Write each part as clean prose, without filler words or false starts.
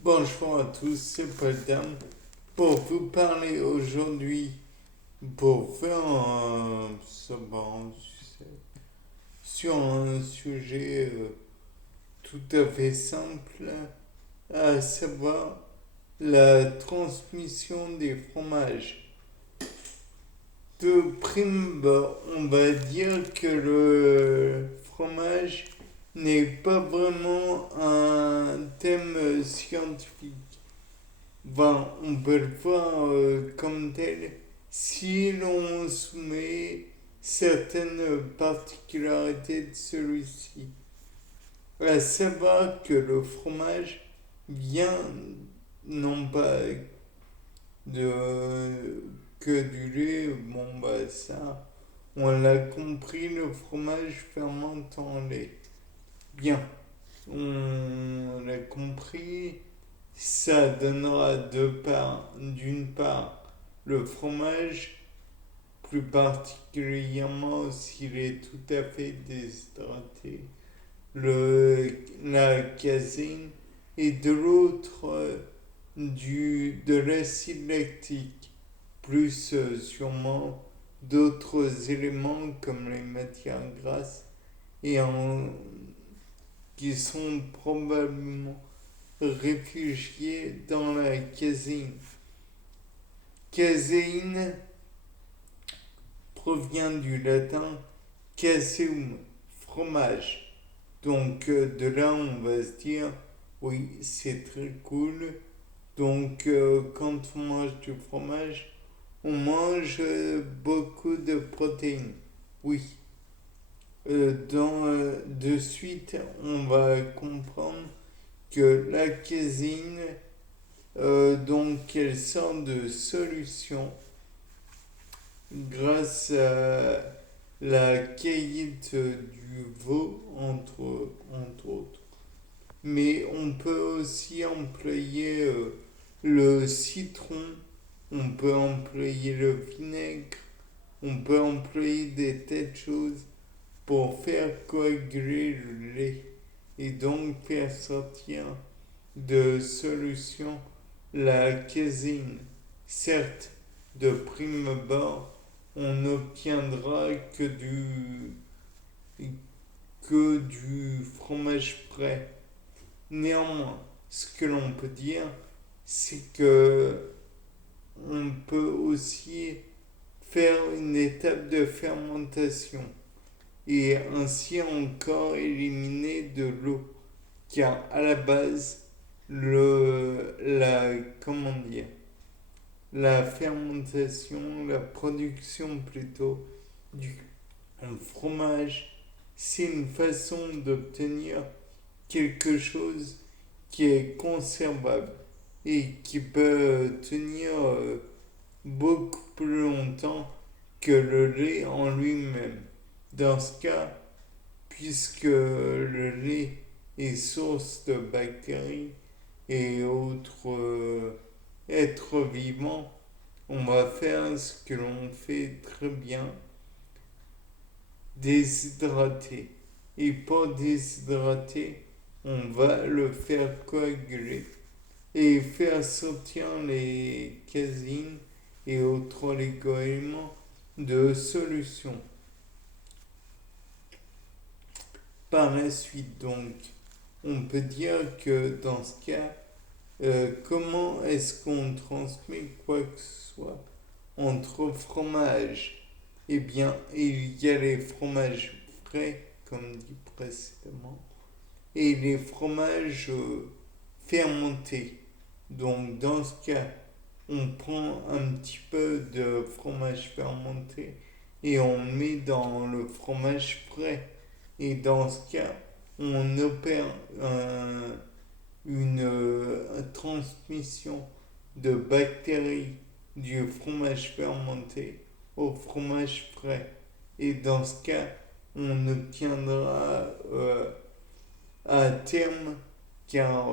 Bonjour à tous, c'est Paul Dam pour vous parler aujourd'hui, pour faire un savoir sur un sujet tout à fait simple, à savoir la transmission des fromages. De prime, on va dire que le fromage n'est pas vraiment un thème scientifique. Ben, on peut le voir comme tel si l'on soumet certaines particularités de celui-ci. À savoir que le fromage vient non pas de que du lait, bon bah ça, on l'a compris, le fromage fermente en lait. Bien, on l'a compris, ça donnera d'une part, le fromage, plus particulièrement s'il est tout à fait déshydraté, la caséine, et de l'autre, de l'acide lactique, plus sûrement d'autres éléments comme les matières grasses et qui sont probablement réfugiés dans la caséine. Caséine provient du latin caseum, fromage. Donc de là, on va se dire, oui, c'est très cool. Donc quand on mange du fromage, on mange beaucoup de protéines. Oui. De suite, on va comprendre que la caséine, donc elle sort de solution grâce à la caillite du veau, entre autres. Mais on peut aussi employer le citron, on peut employer le vinaigre, on peut employer des tas de choses pour faire coaguler le lait et donc faire sortir de solution la caséine. Certes, de prime abord, on n'obtiendra que du fromage frais. Néanmoins, ce que l'on peut dire, c'est que on peut aussi faire une étape de fermentation et ainsi encore éliminer de l'eau. Car à la base, comment dire, la fermentation, la production plutôt du fromage, c'est une façon d'obtenir quelque chose qui est conservable et qui peut tenir beaucoup plus longtemps que le lait en lui-même. Dans ce cas, puisque le lait est source de bactéries et autres êtres vivants, on va faire ce que l'on fait très bien, déshydrater. Et pour déshydrater, on va le faire coaguler et faire sortir les casines et autres oligo-éléments de solution. Par la suite, donc, on peut dire que dans ce cas, comment est-ce qu'on transmet quoi que ce soit entre fromages? Eh bien, il y a les fromages frais, comme dit précédemment, et les fromages fermentés. Donc, dans ce cas, on prend un petit peu de fromage fermenté et on met dans le fromage frais. Et dans ce cas, on opère une transmission de bactéries du fromage fermenté au fromage frais. Et dans ce cas, on obtiendra à terme, car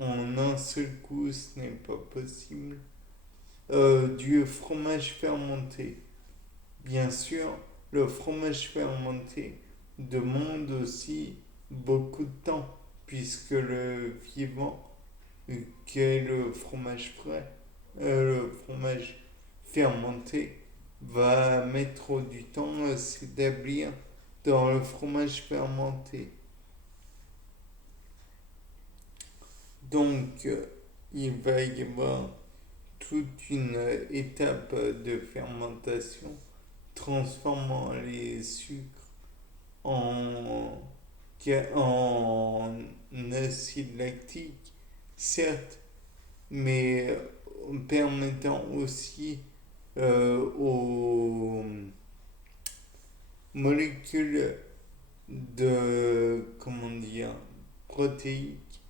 en un seul coup ce n'est pas possible, du fromage fermenté. Bien sûr, le fromage fermenté demande aussi beaucoup de temps, puisque le vivant que le fromage frais, le fromage fermenté, va mettre du temps à s'établir dans le fromage fermenté. Donc, il va y avoir toute une étape de fermentation transformant les sucres en, en acide lactique, certes, mais permettant aussi aux molécules de, comment dire, protéiques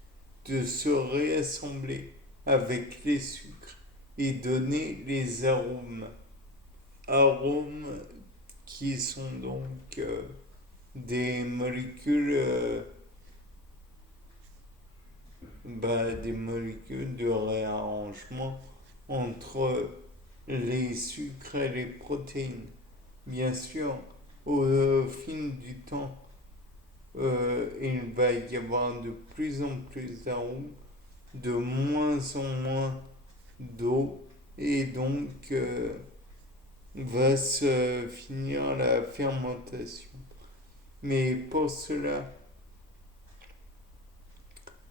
de se réassembler avec les sucres et donner les arômes. Arômes qui sont donc des molécules, des molécules de réarrangement entre les sucres et les protéines. Bien sûr, au fil du temps, il va y avoir de plus en plus d'arômes, de moins en moins d'eau, et donc va se finir la fermentation. Mais pour cela,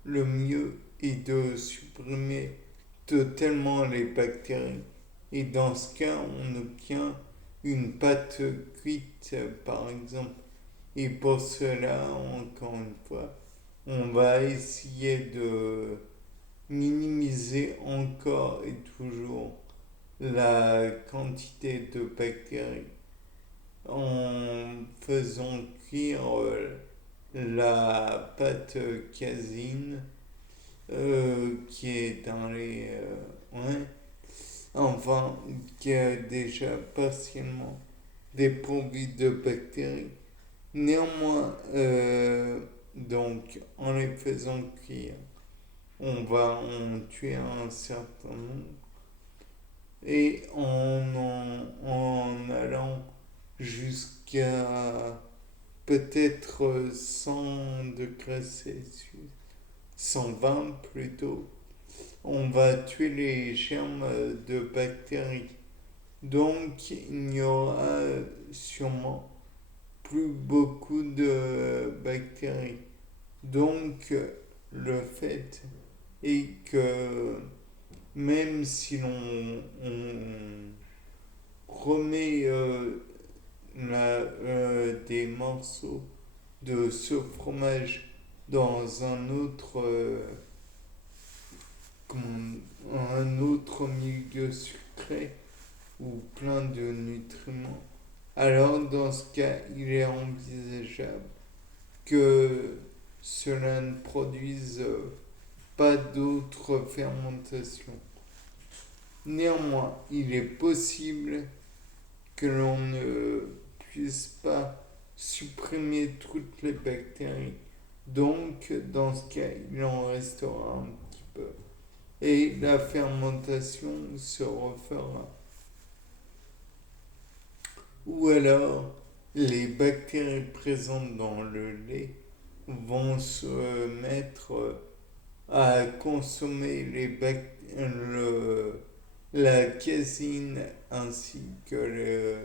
le mieux est de supprimer totalement les bactéries. Et dans ce cas, on obtient une pâte cuite, par exemple. Et pour cela, encore une fois, on va essayer de minimiser encore et toujours la quantité de bactéries en faisant cuire la pâte casine qui est dans les... ouais, enfin, qui est déjà partiellement dépourvue de bactéries. Néanmoins, donc, en les faisant cuire, on va en tuer un certain nombre et en allant jusqu'à peut-être 100 degrés Celsius, 120 plutôt, on va tuer les germes de bactéries. Donc il n'y aura sûrement plus beaucoup de bactéries. Donc le fait est que même si on remet des morceaux de ce fromage dans un autre milieu sucré ou plein de nutriments, alors dans ce cas, il est envisageable que cela ne produise pas d'autres fermentations. Néanmoins, il est possible que l'on ne puisse pas supprimer toutes les bactéries. Donc, dans ce cas, il en restera un petit peu. Et la fermentation se refera. Ou alors, les bactéries présentes dans le lait vont se mettre à consommer la casine ainsi que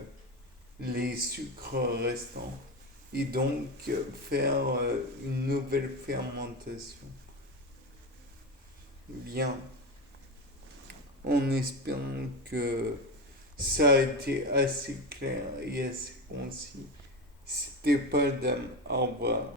les sucres restants et donc faire une nouvelle fermentation. Bien, en espérant que ça a été assez clair et assez concis. C'était pas Dame. Au revoir.